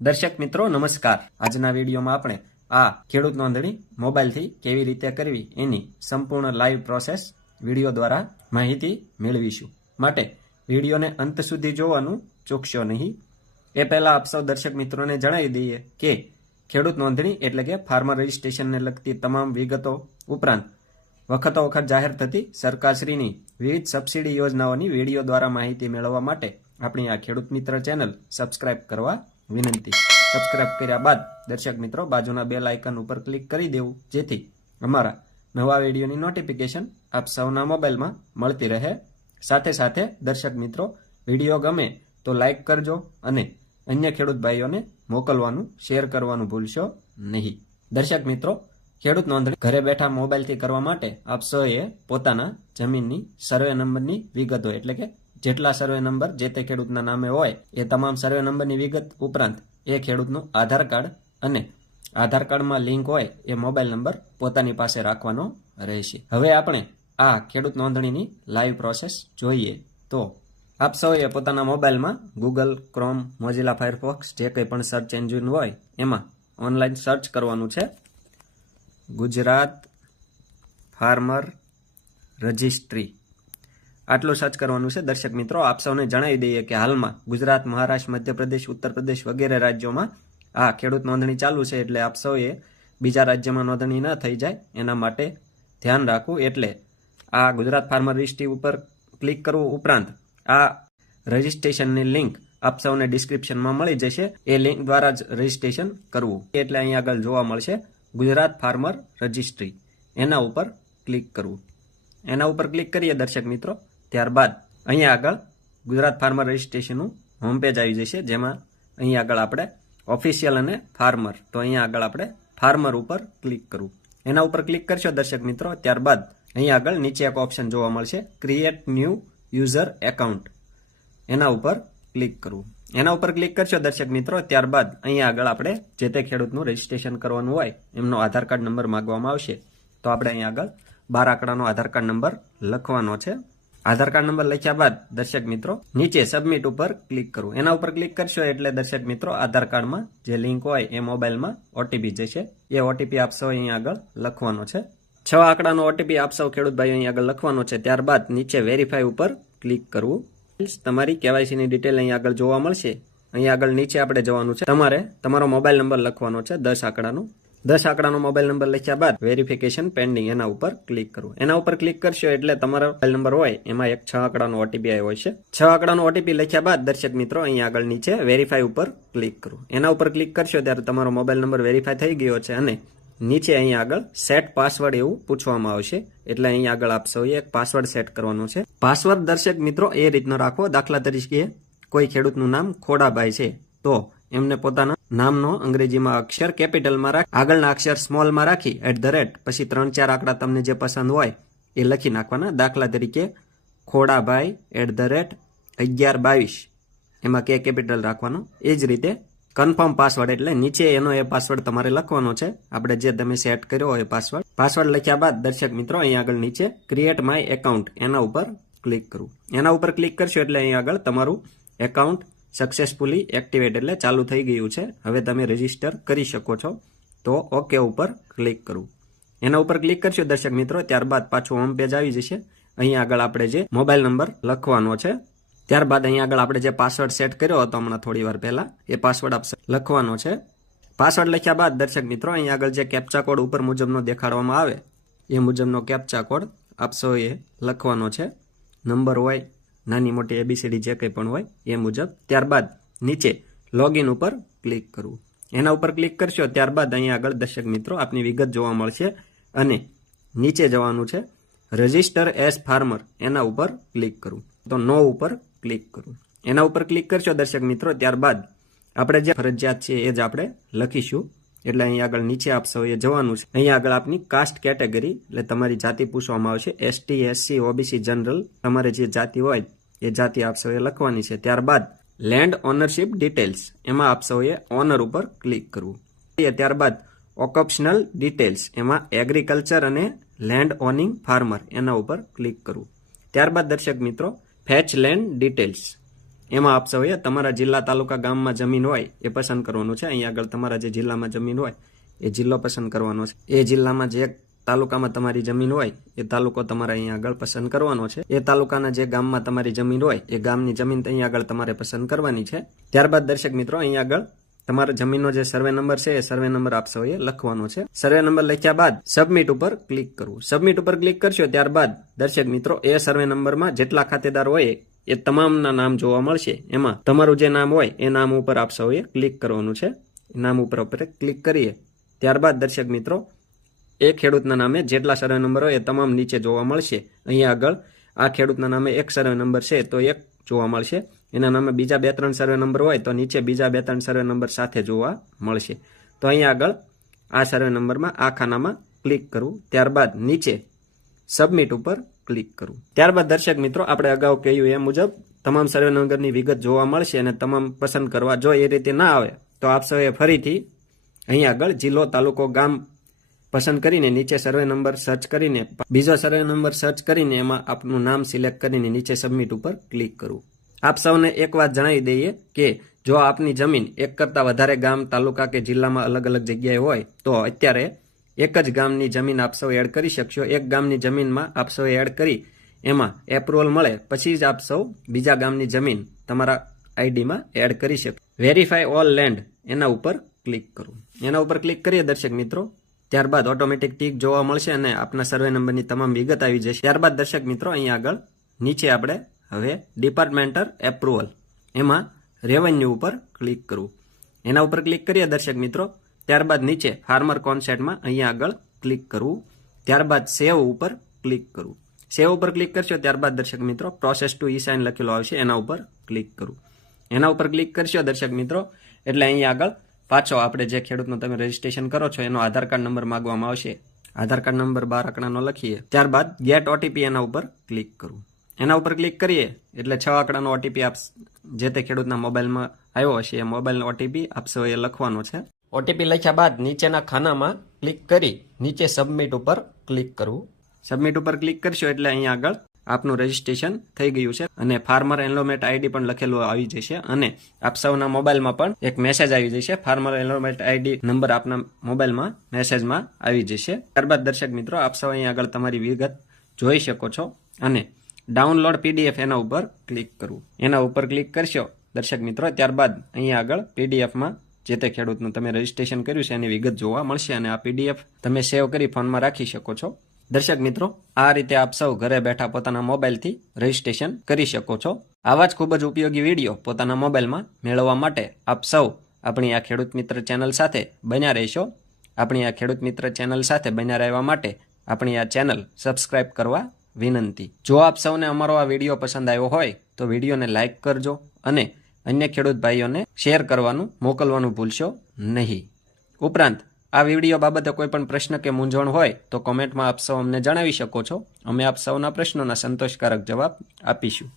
દર્શક મિત્રો નમસ્કાર। આજના વિડીયોમાં આપણે આ ખેડૂત નોંધણી મોબાઈલથી કેવી રીતે કરવી એની સંપૂર્ણ લાઈવ પ્રોસેસ વિડીયો દ્વારા માહિતી મેળવીશું। માટે વિડીયોને અંત સુધી જોવાનું ચૂકશો નહીં। એ પહેલા આપ સૌ દર્શક મિત્રોને જણાવી દઈએ કે ખેડૂત નોંધણી એટલે કે ફાર્મર રજિસ્ટ્રેશનને લગતી તમામ વિગતો ઉપરાંત વખતો વખત જાહેર થતી સરકારશ્રીની વિવિધ સબસિડી યોજનાઓની વિડીયો દ્વારા માહિતી મેળવવા માટે આપણી આ ખેડૂત મિત્ર ચેનલ સબસ્ક્રાઇબ કરવા વિનંતી। સબસ્ક્રાઇબ કર્યા બાદ દર્શક મિત્રો બાજુના બેલ આઇકન ઉપર ક્લિક કરી દેવું, જેથી અમારા નવા વિડીયોની નોટિફિકેશન આપ સૌના મોબાઈલમાં મળતી રહે। સાથે સાથે દર્શક મિત્રો વિડીયો ગમે તો લાઇક કરજો અને અન્ય ખેડૂત ભાઈઓને મોકલવાનું શેર કરવાનું ભૂલશો નહીં। દર્શક મિત્રો ખેડૂત નોંધણી ઘરે બેઠા મોબાઈલથી કરવા માટે આપ સૌએ પોતાના જમીનની સર્વે નંબરની વિગતો એટલે કે જેટલા સર્વે નંબર જે તે ખેડૂતના નામે હોય એ તમામ સર્વે નંબરની વિગત ઉપરાંત એ ખેડૂતનું આધાર કાર્ડ અને આધાર કાર્ડમાં લિંક હોય એ મોબાઈલ નંબર પોતાની પાસે રાખવાનો રહેશે। હવે આપણે આ ખેડૂત નોંધણીની લાઈવ પ્રોસેસ જોઈએ તો આપ સૌએ પોતાના મોબાઈલમાં ગૂગલ, ક્રોમ, મોઝિલા ફાયરફોક્સ જે કંઈ પણ સર્ચ એન્જિન હોય એમાં ઓનલાઈન સર્ચ કરવાનું છે ગુજરાત ફાર્મર રજિસ્ટ્રી, આટલું સર્ચ કરવાનું છે। દર્શક મિત્રો આપ સૌને જણાવી દઈએ કે હાલમાં ગુજરાત, મહારાષ્ટ્ર, મધ્યપ્રદેશ, ઉત્તર પ્રદેશ વગેરે રાજ્યોમાં આ ખેડૂત નોંધણી ચાલુ છે, એટલે આપ સૌએ બીજા રાજ્યમાં નોંધણી ન થઈ જાય એના માટે ધ્યાન રાખવું। એટલે આ ગુજરાત ફાર્મર રજિસ્ટ્રી ઉપર ક્લિક કરવું ઉપરાંત આ રજિસ્ટ્રેશનની લિંક આપ સૌને ડિસ્ક્રિપ્શનમાં મળી જશે, એ લિંક દ્વારા જ રજિસ્ટ્રેશન કરવું। એટલે અહીં આગળ જોવા મળશે ગુજરાત ફાર્મર રજિસ્ટ્રી, એના ઉપર ક્લિક કરવું। એના ઉપર ક્લિક કરીએ દર્શક મિત્રો, ત્યારબાદ અહીંયા આગળ ગુજરાત ફાર્મર રજિસ્ટ્રેશનનું હોમ પેજ આવી જશે, જેમાં અહીં આગળ આપણે ઓફિશિયલ અને ફાર્મર, તો અહીંયા આગળ આપણે ફાર્મર ઉપર ક્લિક કરવું। એના ઉપર ક્લિક કરશો દર્શક મિત્રો, ત્યારબાદ અહીંયા આગળ નીચે એક ઓપ્શન જોવા મળશે ક્રિએટ ન્યૂ યુઝર એકાઉન્ટ, એના ઉપર ક્લિક કરવું। એના ઉપર ક્લિક કરશો દર્શક મિત્રો, ત્યારબાદ અહીંયા આગળ આપણે જે તે ખેડૂતનું રજિસ્ટ્રેશન કરવાનું હોય એમનો આધાર કાર્ડ નંબર માંગવામાં આવશે, તો આપણે અહીંયા આગળ 12 આંકડાનો આધાર કાર્ડ નંબર લખવાનો છે। આધાર કાર્ડ નંબર લખ્યા બાદ દર્શક મિત્રો નીચે સબમિટ ઉપર ક્લિક કરવું। એના ઉપર ક્લિક કરશો એટલે દર્શક મિત્રો આધાર કાર્ડમાં જે લિંક હોય એ મોબાઈલમાં ઓટીપી જશે, એ ઓટીપી આપ સૌ અહીંયા આગળ લખવાનો છે। 6 આંકડાનો ઓટીપી આપ સૌ ખેડૂત ભાઈઓ અહીંયા આગળ લખવાનો છે। ત્યારબાદ નીચે વેરીફાઈ ઉપર ક્લિક કરવું। તમારી કેવાયસીની ડિટેલ અહીંયા આગળ જોવા મળશે। અહીંયા આગળ નીચે આપણે જવાનું છે, તમારે તમારો મોબાઈલ નંબર લખવાનો છે 10 આંકડાનો। 10 આંકડાનો મોબાઈલ નંબર લખ્યા બાદ વેરિફિકેશન પેન્ડિંગ એના ઉપર ક્લિક કરવું। એના ઉપર ક્લિક કરશો એટલે તમારો મોબાઈલ નંબર હોય એમાં એક 6 આંકડાનો ઓટીપી આવ્યો હોય છે। 6 આંકડાનો ઓટીપી લખ્યા બાદ દર્શક મિત્રો અહીંયા આગળ નીચે વેરીફાઈ ઉપર ક્લિક કરવું। એના ઉપર ક્લિક કરશો ત્યારે તમારો મોબાઈલ નંબર વેરીફાઈ થઈ ગયો છે અને નીચે અહીંયા આગળ સેટ પાસવર્ડ એવું પૂછવામાં આવશે, એટલે અહીંયા આગળ આપ સૌએ એક પાસવર્ડ સેટ કરવાનો છે। પાસવર્ડ દર્શક મિત્રો એ રીતનો રાખો, દાખલા તરીકે કોઈ ખેડૂતનું નામ ખોડાભાઈ છે તો એમને પોતાના નામનો અંગ્રેજીમાં અક્ષર કેપિટલમાં રાખી આગળના અક્ષર સ્મોલમાં રાખી @ પછી 3-4 આંકડા તમને જે પસંદ હોય એ લખી નાખવાના। દાખલા તરીકે ખોડાભાઈ @1122 એમાં કે કેપિટલ રાખવાનો। એ જ રીતે કન્ફર્મ પાસવર્ડ એટલે નીચે એનો એ પાસવર્ડ તમારે લખવાનો છે, આપણે જે તમે સેટ કર્યો હોય પાસવર્ડ। પાસવર્ડ લખ્યા બાદ દર્શક મિત્રો અહીં આગળ નીચે ક્રિએટ માય એકાઉન્ટ એના ઉપર ક્લિક કરવું। એના ઉપર ક્લિક કરશો એટલે અહીં આગળ તમારું એકાઉન્ટ સક્સેસફુલી એક્ટિવેટ એટલે ચાલુ થઈ ગયું છે, હવે તમે રજીસ્ટર કરી શકો છો, તો ઓકે ઉપર ક્લિક કરવું। એના ઉપર ક્લિક કરશો દર્શક મિત્રો, ત્યારબાદ પાછું હોમ પેજ આવી જશે। અહીં આગળ આપણે જે મોબાઈલ નંબર લખવાનો છે, ત્યારબાદ અહીં આગળ આપણે જે પાસવર્ડ સેટ કર્યો હતો હમણાં થોડી વાર પહેલા એ પાસવર્ડ આપ લખવાનો છે। પાસવર્ડ લખ્યા બાદ દર્શક મિત્રો અહીં આગળ જે કેપ્ચા કોડ ઉપર મુજબનો દેખાડવામાં આવે એ મુજબનો કેપ્ચા કોડ આપ સૌએ લખવાનો છે, નંબર હોય નાની મોટી ABCD જે કંઈ પણ હોય એ મુજબ। ત્યારબાદ નીચે લોગિન ઉપર ક્લિક કરવું। એના ઉપર ક્લિક કરશો ત્યારબાદ અહીંયા આગળ દર્શક મિત્રો આપની વિગત જોવા મળશે અને નીચે જવાનું છે રજિસ્ટર એઝ ફાર્મર, એના ઉપર ક્લિક કરવું, તો નો ઉપર ક્લિક કરવું। એના ઉપર ક્લિક કરશો દર્શક મિત્રો, ત્યારબાદ આપણે જે ફરજિયાત છે એ જ આપણે લખીશું, એટલે અહીંયા આગળ નીચે આપ સૌએ જવાનું છે। અહીંયા આગળ આપની કાસ્ટ કેટેગરી એટલે તમારી જાતિ પૂછવામાં આવશે, ST, SC, OBC, જનરલ, તમારે જે જાતિ હોય એ જાતિ આપ સૌએ લખવાની છે। ત્યારબાદ લેન્ડ ઓનરશિપ ડિટેલ્સ એમાં આપ સૌએ ઓનર ઉપર ક્લિક કરવું। ત્યારબાદ ઓક્યુપેશનલ ડિટેલ્સ એમાં એગ્રીકલ્ચર અને લેન્ડ ઓનિંગ ફાર્મર એના ઉપર ક્લિક કરવું। ત્યારબાદ દર્શક મિત્રો ફેચ લેન્ડ ડિટેલ્સ એમાં આપ સૌએ તમારા જિલ્લા તાલુકા ગામમાં જમીન હોય એ પસંદ કરવાનું છે. અહીં આગળ તમારા જે જિલ્લામાં જમીન હોય એ જિલ્લો પસંદ કરવાનો છે. એ જિલ્લામાં જે તાલુકામાં તમારી જમીન હોય એ તાલુકો તમારે અહીંયા આગળ પસંદ કરવાનો છે. એ તાલુકાના જે ગામમાં તમારી જમીન હોય એ ગામની જમીન અહીંયા આગળ તમારે પસંદ કરવાની છે. ત્યારબાદ દર્શક મિત્રો અહીંયા આગળ તમારા જમીનનો જે સર્વે નંબર છે એ સર્વે નંબર આપ સૌએ લખવાનો છે. સર્વે નંબર લખ્યા બાદ સબમિટ ઉપર ક્લિક કરવું. સબમિટ ઉપર ક્લિક કરશો ત્યારબાદ દર્શક મિત્રો એ સર્વે નંબરમાં જેટલા ખાતેદાર હોય એ તમામના નામ જોવા મળશે. એમાં તમારું જે નામ હોય એ નામ ઉપર આપ સૌએ ક્લિક કરવાનું છે. નામ ઉપર ક્લિક કરીએ ત્યારબાદ દર્શક મિત્રો એ ખેડૂતના નામે જેટલા સર્વે નંબર હોય એ તમામ નીચે જોવા મળશે. અહીંયા આગળ આ ખેડૂતના નામે એક સર્વે નંબર છે તો એક જોવા મળશે. એના નામે બીજા 2-3 સર્વે નંબર હોય તો નીચે બીજા 2-3 સર્વે નંબર સાથે જોવા મળશે. તો અહીંયા આગળ આ સર્વે નંબરમાં આ ખાનામાં ક્લિક કરવું. ત્યારબાદ નીચે સબમિટ ઉપર ક્લિક કરવું. ત્યારબાદ દર્શક મિત્રો આપણે અગાઉ કહ્યું એ મુજબ તમામ સર્વે નંબરની વિગત જોવા મળશે અને તમામ પસંદ કરવા. જો એ રીતે ના આવે તો આપ સૌએ ફરીથી અહીં આગળ જિલ્લો તાલુકો ગામ પસંદ કરીને નીચે સર્વે નંબર સર્ચ કરીને બીજો સર્વે નંબર સર્ચ કરીને એમાં આપનું નામ સિલેક્ટ કરીને નીચે સબમિટ ઉપર ક્લિક કરવું. આપ સૌને એક વાત જણાવી દઈએ કે જો આપની જમીન એક કરતાં વધારે ગામ તાલુકા કે જિલ્લામાં અલગ અલગ જગ્યાએ હોય તો અત્યારે એક જ ગામની જમીન આપ સૌ એડ કરી શકશો. એક ગામની જમીનમાં આપ સૌ એડ કરી એમાં એપ્રુવલ મળે પછી જ આપ સૌ બીજા ગામની જમીન તમારા આઈડીમાં એડ કરી શકશો. વેરીફાઈ ઓલ લેન્ડ એના ઉપર ક્લિક કરવું. એના ઉપર ક્લિક કરીએ દર્શક મિત્રો ત્યારબાદ ઓટોમેટિક ટીક જોવા મળશે અને આપના સર્વે નંબરની તમામ વિગત આવી જશે. ત્યારબાદ દર્શક મિત્રો અહીંયા આગળ નીચે આપણે હવે ડિપાર્ટમેન્ટલ એપ્રુવલ એમાં રેવન્યુ ઉપર ક્લિક કરવું. એના ઉપર ક્લિક કરીએ દર્શક મિત્રો ત્યારબાદ નીચે ફાર્મર કોન્સેપ્ટમાં અહીંયા આગળ ક્લિક કરવું. ત્યારબાદ સેવ ઉપર ક્લિક કરવું. સેવ ઉપર ક્લિક કરશો ત્યારબાદ દર્શક મિત્રો પ્રોસેસ ટુ ઈ સાઇન લખેલો આવશે એના ઉપર ક્લિક કરવું. એના ઉપર ક્લિક કરશો દર્શક મિત્રો એટલે અહીંયા આગળ પાછો આપણે જે ખેડૂતનું તમે રજીસ્ટ્રેશન કરો છો એનો આધાર કાર્ડ નંબર માંગવામાં આવશે. આધાર કાર્ડ નંબર 12 આંકડાનો લખીએ. ત્યારબાદ ગેટ ઓટીપી એના ઉપર ક્લિક કરવું. એના ઉપર ક્લિક કરીએ એટલે 6 આંકડાનો ઓટીપી આપ જે તે ખેડૂતના મોબાઈલમાં આવ્યો હશે એ મોબાઈલનો ઓટીપી આપ સૌએ લખવાનો છે. ઓટીપી લખ્યા બાદ નીચેના ખાનામાં ક્લિક કરી નીચે સબમિટ ઉપર ક્લિક કરવું. સબમિટ ઉપર ક્લિક કરશો એટલે અહીંયા આગળ આપનું રજીસ્ટ્રેશન થઈ ગયું છે અને ફાર્મર એનરોલમેન્ટ આઈડી પણ લખેલું આવી જશે અને આપ સૌના મોબાઈલમાં પણ એક મેસેજ આવી જશે. ફાર્મર એનરોલમેન્ટ આઈડી નંબર આપના મોબાઈલમાં મેસેજમાં આવી જશે. ત્યારબાદ દર્શક મિત્રો આપ સૌ અહીંયા આગળ તમારી વિગત જોઈ શકો છો અને ડાઉનલોડ પીડીએફ એના ઉપર ક્લિક કરવું. એના ઉપર ક્લિક કરશો દર્શક મિત્રો ત્યારબાદ અહીંયા આગળ પીડીએફમાં જે તે ખેડૂતનું તમે રજીસ્ટ્રેશન કર્યું છે એની વિગત જોવા મળશે અને આ પીડીએફ તમે સેવ કરી ફોનમાં રાખી શકો છો. દર્શક મિત્રો આ રીતે આપ સૌ ઘરે બેઠા પોતાના મોબાઈલથી રજીસ્ટ્રેશન કરી શકો છો. આવા જ ખૂબ જ ઉપયોગી વિડીયો પોતાના મોબાઈલમાં મેળવવા માટે આપ સૌ આપણી આ ખેડૂત મિત્ર ચેનલ સાથે બન્યા રહેશો. આપણી આ ખેડૂત મિત્ર ચેનલ સાથે બન્યા રહેવા માટે આપણી આ ચેનલ સબસ્ક્રાઇબ કરવા વિનંતી. જો આપ સૌને અમારો આ વિડીયો પસંદ આવ્યો હોય તો વિડીયોને લાઇક કરજો અને અન્ય ખેડૂત ભાઈઓને શેર કરવાનું મોકલવાનું ભૂલશો નહીં. ઉપરાંત આ વિડીયો બાબતે કોઈ પણ પ્રશ્ન કે મૂંઝવણ હોય તો કોમેન્ટમાં આપ સૌ અમને જણાવી શકો છો. અમે આપ સૌના પ્રશ્નોના સંતોષકારક જવાબ આપીશું.